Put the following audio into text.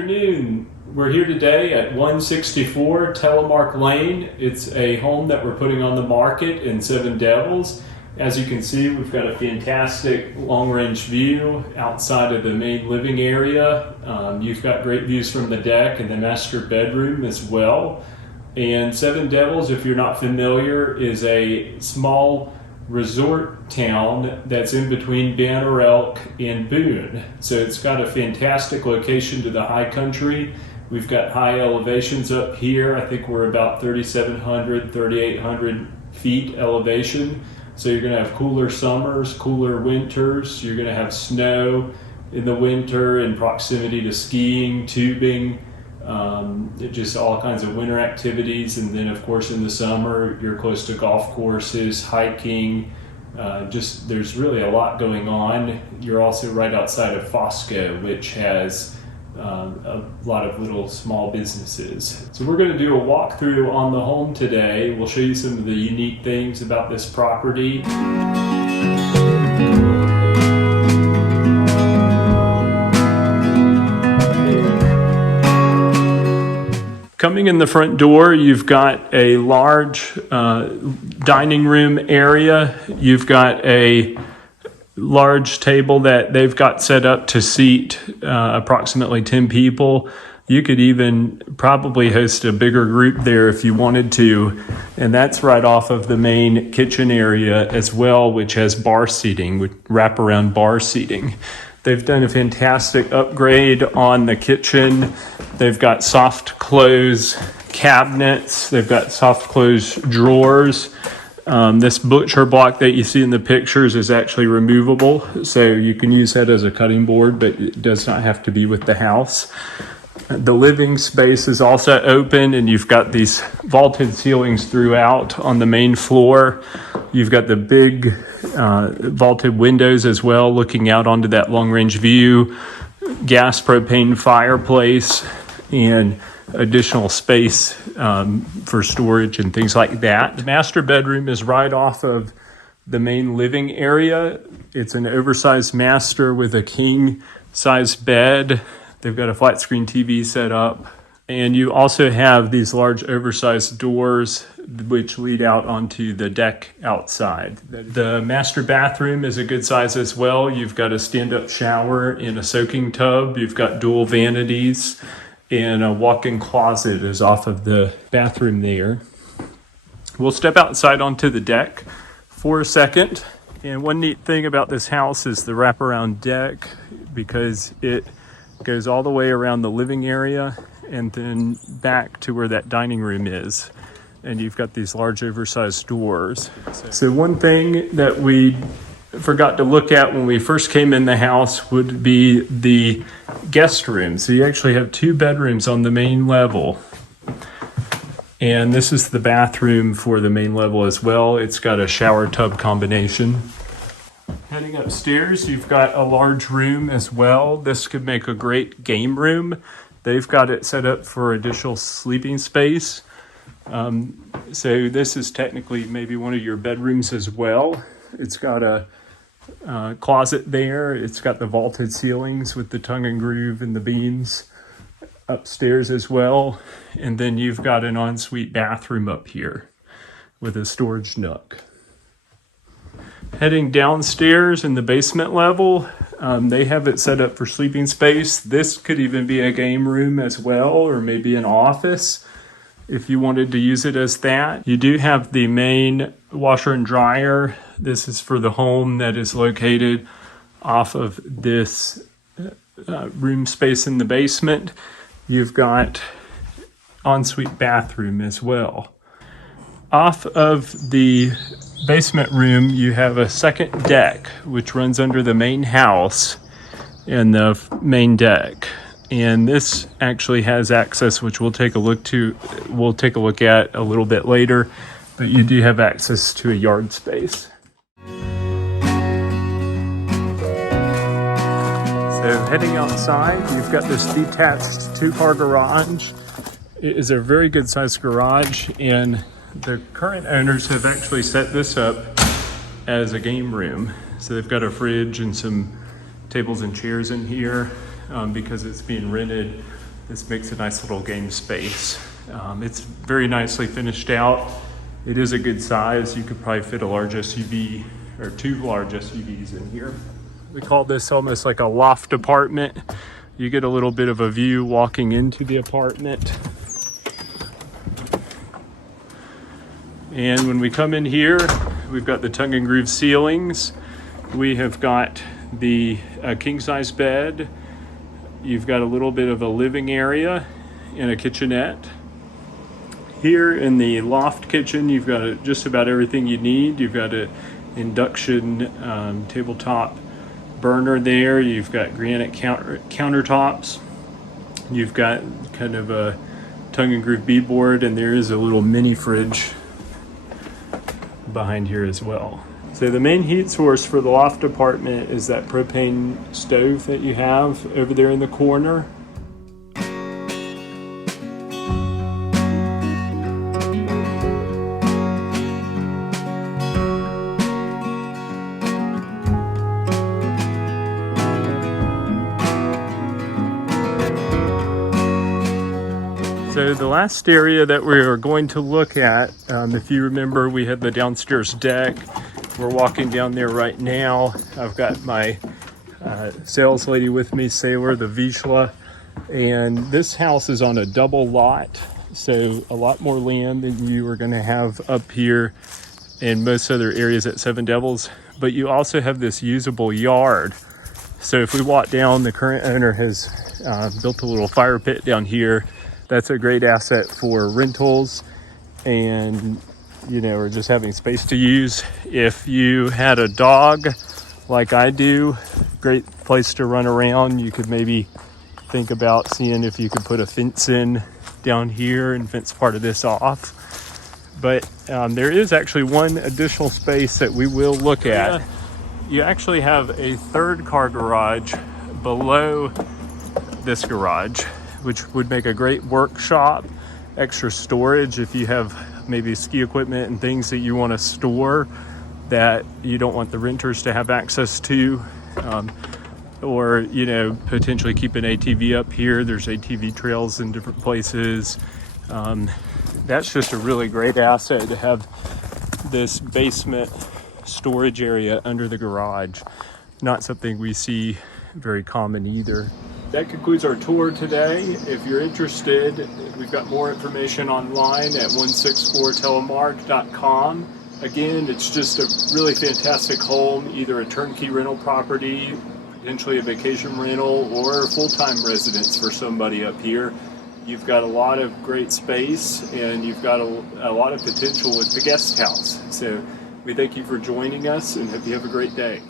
afternoon. We're here today at 164 Telemark Lane. It's a home that we're putting on the market in Seven Devils. As you can see, we've got a fantastic long-range view outside of the main living area. You've got great views from the deck and the master bedroom as well. And Seven Devils, if you're not familiar, is a small resort town that's in between Banner Elk and Boone. So it's got a fantastic location to the high country. We've got high elevations up here. I think we're about 3,700, 3,800 feet elevation. So you're gonna have cooler summers, cooler winters. You're gonna have snow in the winter in proximity to skiing, tubing, just all kinds of winter activities. And then of course in the summer, you're close to golf courses, hiking, there's really a lot going on. You're also right outside of Fosco, which has a lot of little small businesses. So we're going to do a walkthrough on the home today. We'll show you some of the unique things about this property. Coming in the front door, you've got a large dining room area. You've got a large table that they've got set up to seat approximately 10 people. You could even probably host a bigger group there if you wanted to. And that's right off of the main kitchen area as well, which has bar seating, with wraparound bar seating. They've done a fantastic upgrade on the kitchen. They've got soft close cabinets. They've got soft close drawers. This butcher block that you see in the pictures is actually removable, so you can use that as a cutting board, but it does not have to be with the house. The living space is also open, and you've got these vaulted ceilings throughout on the main floor. You've got the big vaulted windows as well, looking out onto that long-range view, gas propane fireplace, and additional space for storage and things like that. The master bedroom is right off of the main living area. It's an oversized master with a king-size bed. They've got a flat screen TV set up. And you also have these large oversized doors which lead out onto the deck outside. The master bathroom is a good size as well. You've got a stand-up shower and a soaking tub. You've got dual vanities, and a walk-in closet is off of the bathroom there. We'll step outside onto the deck for a second. And one neat thing about this house is the wraparound deck, because it goes all the way around the living area and then back to where that dining room is. And you've got these large oversized doors. So one thing that we forgot to look at when we first came in the house would be the guest room. So you actually have two bedrooms on the main level. And this is the bathroom for the main level as well. It's got a shower tub combination. Heading upstairs, you've got a large room as well. This could make a great game room. They've got it set up for additional sleeping space. So this is technically maybe one of your bedrooms as well. It's got a closet there. It's got the vaulted ceilings with the tongue and groove and the beams upstairs as well. And then you've got an ensuite bathroom up here with a storage nook. Heading downstairs in the basement level, they have it set up for sleeping space. This could even be a game room as well, or maybe an office if you wanted to use it as that. You do have the main washer and dryer. This is for the home that is located off of this room space in the basement. You've got ensuite bathroom as well. Off of the basement room, you have a second deck which runs under the main house and the main deck. And this actually has access, which we'll take a look at a little bit later, but you do have access to a yard space. So heading outside, you've got this detached two-car garage. It is a very good sized garage, and the current owners have actually set this up as a game room. So they've got a fridge and some tables and chairs in here because it's being rented This makes a nice little game space. It's very nicely finished out. It is a good size. You could probably fit a large SUV or 2 large SUVs in here. We call this almost like a loft apartment. You get a little bit of a view walking into the apartment. And when we come in here, we've got the tongue and groove ceilings. We have got the king size bed. You've got a little bit of a living area and a kitchenette. Here in the loft kitchen, you've got just about everything you need. You've got an induction tabletop burner there. You've got granite countertops. You've got kind of a tongue and groove beadboard, and there is a little mini fridge behind here as well. So the main heat source for the loft apartment is that propane stove that you have over there in the corner. So the last area that we are going to look at, if you remember, we had the downstairs deck. We're walking down there right now. I've got my sales lady with me, Sailor, the Vishla, and this house is on a double lot, so a lot more land than you are going to have up here in most other areas at Seven Devils, but you also have this usable yard. So if we walk down, the current owner has built a little fire pit down here. That's a great asset for rentals and, you know, or just having space to use. If you had a dog like I do, great place to run around. You could maybe think about seeing if you could put a fence in down here and fence part of this off. But there is actually one additional space that we will look at. You actually have a 3rd car garage below this garage, which would make a great workshop, extra storage if you have maybe ski equipment and things that you want to store that you don't want the renters to have access to, or, you know, potentially keep an ATV up here. There's ATV trails in different places. That's just a really great asset to have this basement storage area under the garage. Not something we see very common either. That concludes our tour today. If you're interested, we've got more information online at 164telemark.com. Again, it's just a really fantastic home, either a turnkey rental property, potentially a vacation rental, or a full-time residence for somebody up here. You've got a lot of great space, and you've got a lot of potential with the guest house. So we thank you for joining us, and hope you have a great day.